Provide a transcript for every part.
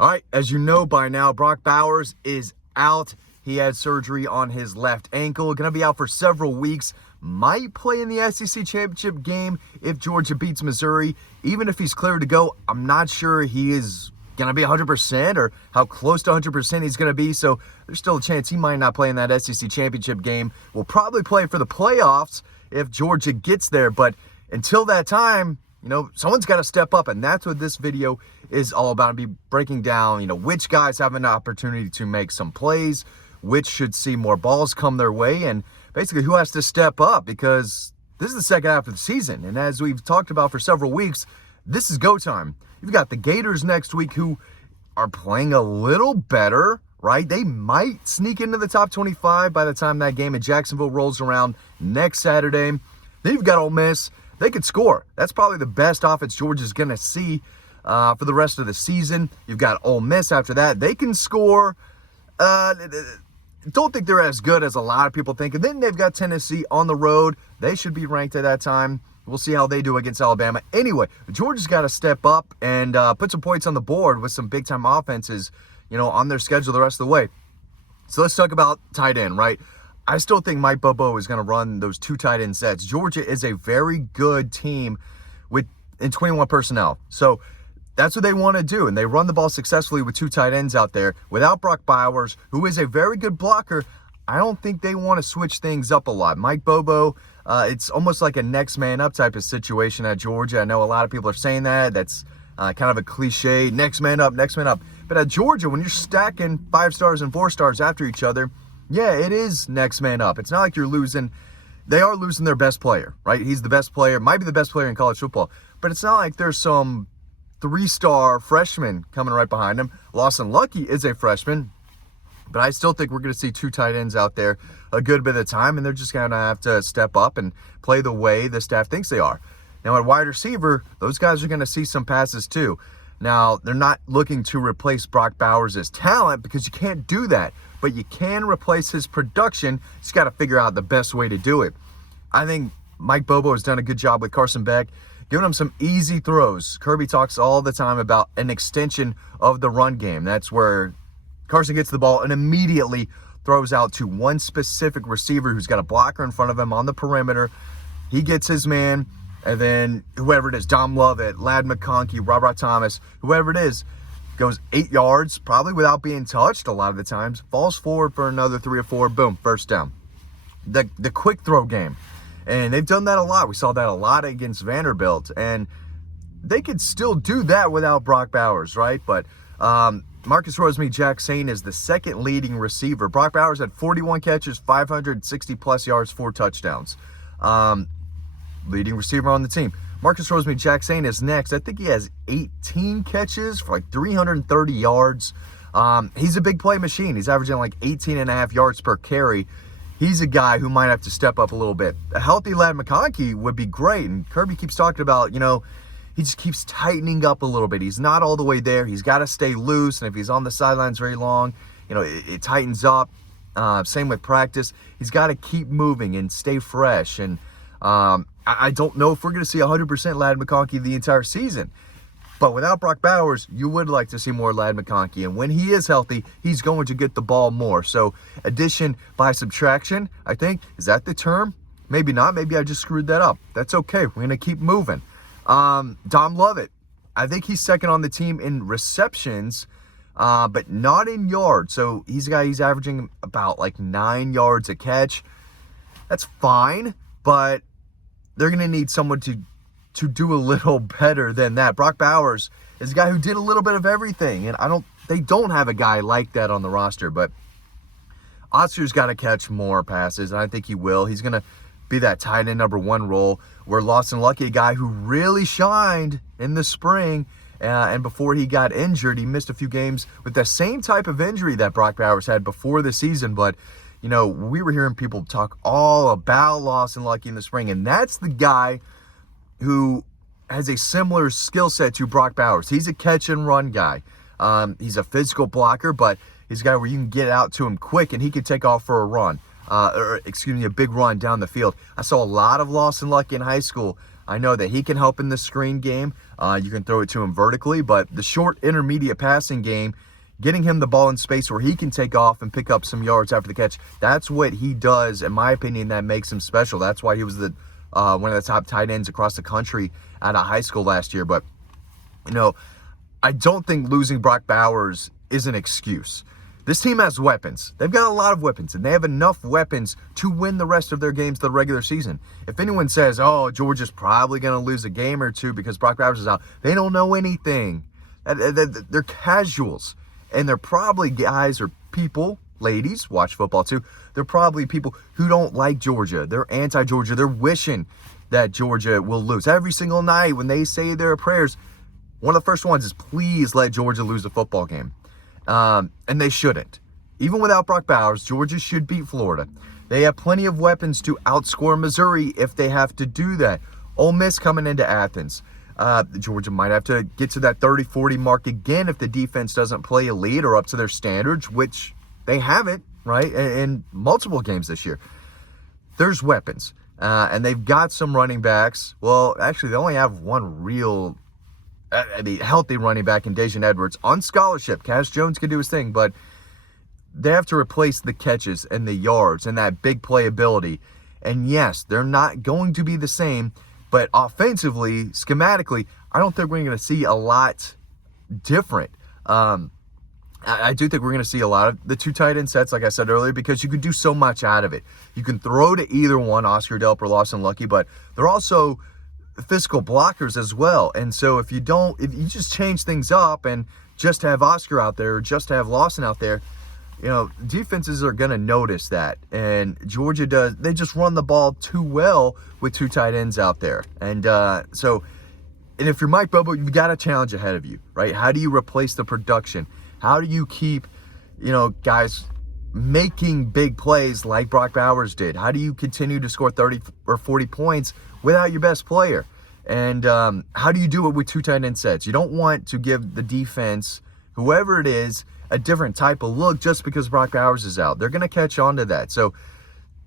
All right, as you know by now, Brock Bowers is out. He had surgery on his left ankle. Going to be out for several weeks. Might play in the SEC championship game if Georgia beats Missouri. Even if he's cleared to go, I'm not sure he is going to be 100% or how close to 100% he's going to be. So there's still a chance he might not play in that SEC championship game. We'll probably play for the playoffs if Georgia gets there. But until that time, someone's got to step up, and that's what this video is all about. I'll be breaking down, which guys have an opportunity to make some plays, which should see more balls come their way, and basically who has to step up, because this is the second half of the season. And as we've talked about for several weeks, this is go time. You've got the Gators next week who are playing a little better, right? They might sneak into the top 25 by the time that game in Jacksonville rolls around next Saturday. Then you've got Ole Miss. They could score. That's probably the best offense Georgia's going to see for the rest of the season. You've got Ole Miss after that. They can score. Don't think they're as good as a lot of people think. And then they've got Tennessee on the road. They should be ranked at that time. We'll see how they do against Alabama. Anyway, Georgia's got to step up and put some points on the board with some big-time offenses, on their schedule the rest of the way. So let's talk about tight end, right? I still think Mike Bobo is going to run those two tight end sets. Georgia is a very good team in 21 personnel. So that's what they want to do. And they run the ball successfully with two tight ends out there. Without Brock Bowers, who is a very good blocker, I don't think they want to switch things up a lot. Mike Bobo, it's almost like a next man up type of situation at Georgia. I know a lot of people are saying that. That's kind of a cliche, next man up, next man up. But at Georgia, when you're stacking 5 stars and 4 stars after each other, yeah, it is next man up. It's not like you're losing. They are losing their best player, right? He's the best player, might be the best player in college football. But it's not like there's some 3-star freshman coming right behind him. Lawson Lucky is a freshman. But I still think we're going to see 2 tight ends out there a good bit of the time, and they're just going to have to step up and play the way the staff thinks they are. Now, at wide receiver, those guys are going to see some passes too. Now, they're not looking to replace Brock Bowers' talent because you can't do that. But you can replace his production. Just got to figure out the best way to do it. I think Mike Bobo has done a good job with Carson Beck, giving him some easy throws. Kirby talks all the time about an extension of the run game. That's where Carson gets the ball and immediately throws out to one specific receiver who's got a blocker in front of him on the perimeter. He gets his man, and then whoever it is, Dom Lovett, Ladd McConkey, Robert Thomas, whoever it is, goes 8 yards, probably without being touched a lot of the times, falls forward for another 3 or 4, boom, first down. The quick throw game. And they've done that a lot. We saw that a lot against Vanderbilt. And they could still do that without Brock Bowers, right? But Marcus Rosemy-Jacksain is the second leading receiver. Brock Bowers had 41 catches, 560-plus yards, 4 touchdowns. Leading receiver on the team. Marcus Rosemy-Jacksain is next. I think he has 18 catches for like 330 yards. He's a big play machine. He's averaging like 18.5 yards per carry. He's a guy who might have to step up a little bit. A healthy Ladd McConkey would be great. And Kirby keeps talking about, he just keeps tightening up a little bit. He's not all the way there. He's got to stay loose. And if he's on the sidelines very long, it tightens up. Same with practice. He's got to keep moving and stay fresh. And I don't know if we're going to see 100% Ladd McConkey the entire season. But without Brock Bowers, you would like to see more Ladd McConkey. And when he is healthy, he's going to get the ball more. So addition by subtraction, I think, is that the term? Maybe not. Maybe I just screwed that up. That's okay. We're going to keep moving. Dom Lovett, I think he's second on the team in receptions, but not in yards. So he's a guy, he's averaging about like 9 yards a catch. That's fine, but they're going to need someone to do a little better than that. Brock Bowers is a guy who did a little bit of everything, and they don't have a guy like that on the roster, but Oscar's got to catch more passes, and I think he will. He's going to be that tight end number 1 role, where Lawson Lucky, a guy who really shined in the spring, and before he got injured, he missed a few games with the same type of injury that Brock Bowers had before the season, but we were hearing people talk all about Lawson Lucky in the spring, and that's the guy who has a similar skill set to Brock Bowers. He's a catch and run guy. He's a physical blocker, but he's a guy where you can get out to him quick and he can take off for a run. A big run down the field. I saw a lot of Lawson Lucky in high school. I know that he can help in the screen game. You can throw it to him vertically, but the short intermediate passing game, getting him the ball in space where he can take off and pick up some yards after the catch, that's what he does, in my opinion, that makes him special. That's why he was the one of the top tight ends across the country out of high school last year. But, I don't think losing Brock Bowers is an excuse. This team has weapons. They've got a lot of weapons, and they have enough weapons to win the rest of their games the regular season. If anyone says, oh, Georgia's probably going to lose a game or two because Brock Bowers is out, they don't know anything. They're casuals, and they're probably guys or people, ladies, watch football too, they're probably people who don't like Georgia. They're anti-Georgia. They're wishing that Georgia will lose. Every single night when they say their prayers, one of the first ones is, please let Georgia lose a football game. And they shouldn't. Even without Brock Bowers, Georgia should beat Florida. They have plenty of weapons to outscore Missouri if they have to do that. Ole Miss coming into Athens. Georgia might have to get to that 30-40 mark again if the defense doesn't play elite or up to their standards, which they haven't, right, in multiple games this year. There's weapons. And they've got some running backs. Well, actually, they only have one real healthy running back in Dejan Edwards on scholarship. Cash Jones can do his thing, but they have to replace the catches and the yards and that big playability. And yes, they're not going to be the same, but offensively, schematically, I don't think we're going to see a lot different. I do think we're going to see a lot of the two tight end sets, like I said earlier, because you can do so much out of it. You can throw to either one, Oscar Delp or Lawson Lucky, but they're also physical blockers as well. And so if you just change things up and just have Oscar out there or just have Lawson out there, defenses are going to notice that. And Georgia does. They just run the ball too well with two tight ends out there. And and if you're Mike Bobo, you've got a challenge ahead of you, right? How do you replace the production? How do you keep, guys making big plays like Brock Bowers did? How do you continue to score 30 or 40 points without your best player? And how do you do it with two tight end sets? You don't want to give the defense, whoever it is, a different type of look just because Brock Bowers is out. They're going to catch on to that. So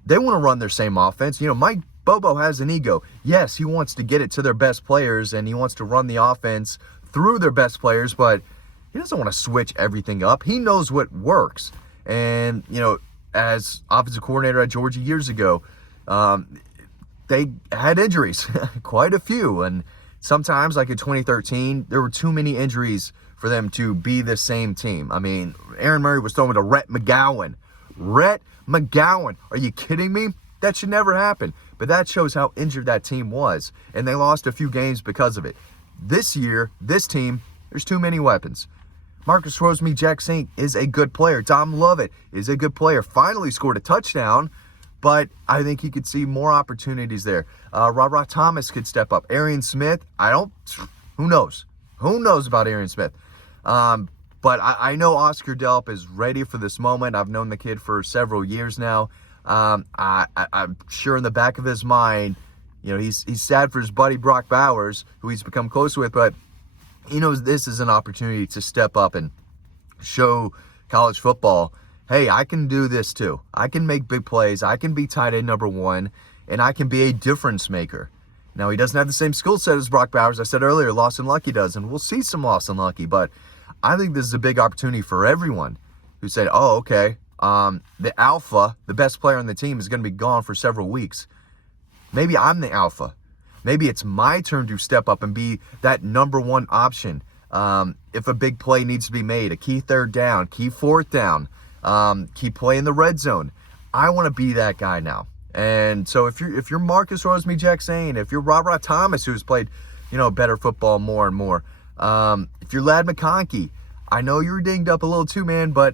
they want to run their same offense. Mike Bobo has an ego. Yes, he wants to get it to their best players, and he wants to run the offense through their best players, but he doesn't want to switch everything up. He knows what works. And, as offensive coordinator at Georgia years ago, they had injuries, quite a few. And sometimes, like in 2013, there were too many injuries for them to be the same team. I mean, Aaron Murray was throwing to Rhett McGowan. Rhett McGowan. Are you kidding me? That should never happen. But that shows how injured that team was. And they lost a few games because of it. This year, this team, there's too many weapons. Marcus Rosemy-Jacksaint is a good player. Tom Lovett is a good player. Finally scored a touchdown, but I think he could see more opportunities there. Ra Thomas could step up. Arian Smith, who knows? Who knows about Arian Smith? But I know Oscar Delp is ready for this moment. I've known the kid for several years now. I'm sure in the back of his mind, he's sad for his buddy Brock Bowers, who he's become close with, but he knows this is an opportunity to step up and show college football, hey, I can do this too. I can make big plays. I can be tight end number one, and I can be a difference maker. Now, he doesn't have the same skill set as Brock Bowers. I said earlier, Lawson Lucky does, and we'll see some Lawson Lucky, but I think this is a big opportunity for everyone who said, oh, okay, the alpha, the best player on the team, is going to be gone for several weeks. Maybe I'm the alpha. Maybe it's my turn to step up and be that number one option. If a big play needs to be made, a key third down, key fourth down, key play in the red zone, I want to be that guy now. And so if you're Marcus Rosemy-Jacksaint, if you're Ra Thomas, who's played, better football more and more, if you're Ladd McConkey, I know you're dinged up a little too, man, but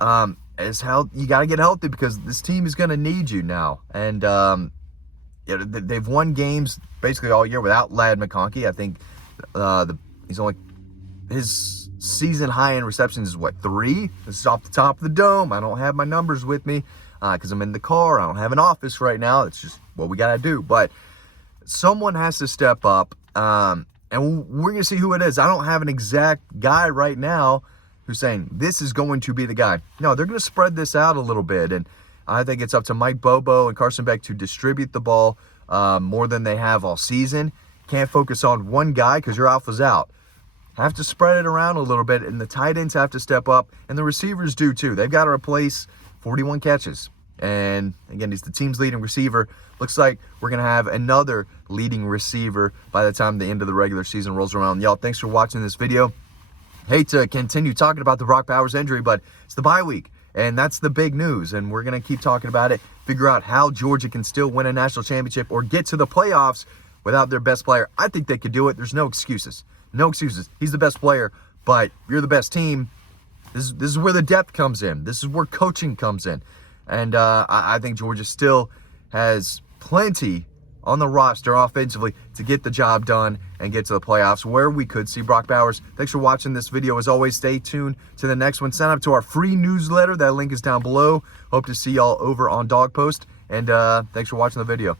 you got to get healthy because this team is going to need you now. And they've won games basically all year without Ladd McConkey. I think his season high in receptions is 3? This is off the top of the dome. I don't have my numbers with me because I'm in the car. I don't have an office right now. It's just what we got to do. But someone has to step up, and we're going to see who it is. I don't have an exact guy right now who's saying this is going to be the guy. No, they're going to spread this out a little bit, and I think it's up to Mike Bobo and Carson Beck to distribute the ball more than they have all season. Can't focus on one guy because your alpha's out. Have to spread it around a little bit, and the tight ends have to step up, and the receivers do too. They've got to replace 41 catches. And again, he's the team's leading receiver. Looks like we're going to have another leading receiver by the time the end of the regular season rolls around. Y'all, thanks for watching this video. Hate to continue talking about the Brock Bowers injury, but it's the bye week, and that's the big news, and we're going to keep talking about it, figure out how Georgia can still win a national championship or get to the playoffs without their best player. I think they could do it. There's no excuses. No excuses. He's the best player, but you're the best team. This is where the depth comes in. This is where coaching comes in. And I think Georgia still has plenty on the roster offensively to get the job done and get to the playoffs where we could see Brock Bowers. Thanks for watching this video. As always, stay tuned to the next one. Sign up to our free newsletter. That link is down below. Hope to see y'all over on Dog Post. And thanks for watching the video.